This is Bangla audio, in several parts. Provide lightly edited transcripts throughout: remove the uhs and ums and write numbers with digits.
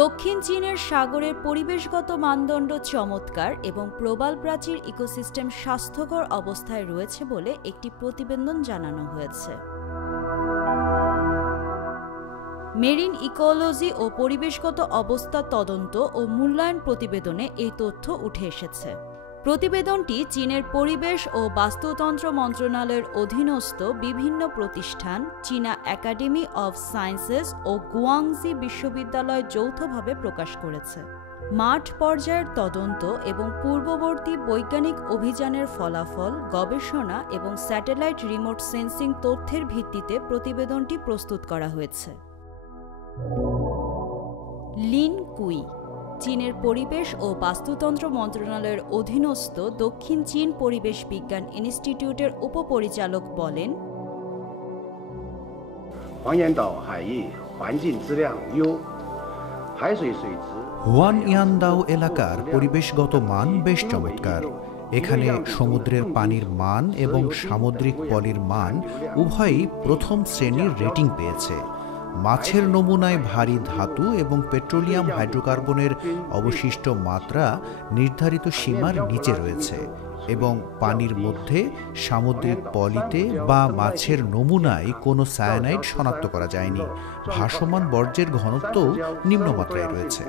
দক্ষিণ চীনের সাগরের পরিবেশগত মানদণ্ড চমৎকার এবং প্রবাল প্রাচীর ইকোসিস্টেম স্বাস্থ্যকর অবস্থায় রয়েছে বলে একটি প্রতিবেদন জানানো হয়েছে। মেরিন ইকোলজি ও পরিবেশগত অবস্থা তদন্ত ও মূল্যায়ন প্রতিবেদনে এই তথ্য উঠে এসেছে। প্রতিবেদনটি চীনের পরিবেশ ও বাস্তুতন্ত্র মন্ত্রণালয়ের অধীনস্থ বিভিন্ন প্রতিষ্ঠান, চীনা একাডেমি অব সায়েন্সেস ও গুয়াংজি বিশ্ববিদ্যালয় যৌথভাবে প্রকাশ করেছে। মাঠ পর্যায়ের তদন্ত এবং পূর্ববর্তী বৈজ্ঞানিক অভিযানের ফলাফল, গবেষণা এবং স্যাটেলাইট রিমোট সেন্সিং তথ্যের ভিত্তিতে প্রতিবেদনটি প্রস্তুত করা হয়েছে। লিন কুই চীনের পরিবেশ ও বাস্তুতন্ত্র মন্ত্রণালয়ের অধীনস্থ দক্ষিণ চীন পরিবেশ বিজ্ঞান ইনস্টিটিউটের উপপরিচালক বলেন, হুয়ানইয়ানদাও এলাকার পরিবেশগত মান বেশ চমৎকার। এখানে সমুদ্রের পানির মান এবং সামুদ্রিক পলির মান উভয়ই প্রথম শ্রেণীর রেটিং পেয়েছে। মাছের নমুনায় ভারী ধাতু এবং পেট্রোলিয়াম হাইড্রোকার্বনের অবশিষ্ট মাত্রা নির্ধারিত সীমার নিচে রয়েছে এবং পানির মধ্যে সামুদ্রিক পলিতে বা মাছের নমুনায় কোনো সায়ানাইড শনাক্ত করা যায়নি। ভাসমান বর্জ্যের ঘনত্বও নিম্নমাত্রায় রয়েছে।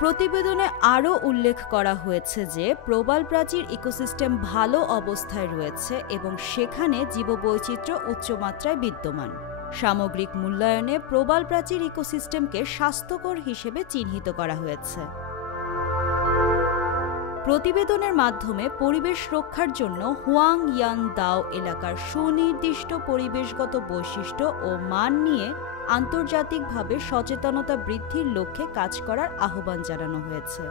প্রতিবেদনে আরও উল্লেখ করা হয়েছে যে প্রবাল প্রাচীর ইকোসিস্টেম ভালো অবস্থায় রয়েছে এবং সেখানে জীববৈচিত্র্য উচ্চমাত্রায় বিদ্যমান। সামগ্রিক মূল্যায়নে প্রবাল প্রাচীর ইকোসিস্টেমকে স্বাস্থ্যকর হিসেবে চিহ্নিত করা হয়েছে। প্রতিবেদনের মাধ্যমে পরিবেশ রক্ষার জন্য হুয়াংইয়ানদাও এলাকার সুনির্দিষ্ট পরিবেশগত বৈশিষ্ট্য ও মান নিয়ে আন্তর্জাতিকভাবে সচেতনতা বৃদ্ধির লক্ষ্যে কাজ করার আহ্বান জানানো হয়েছে।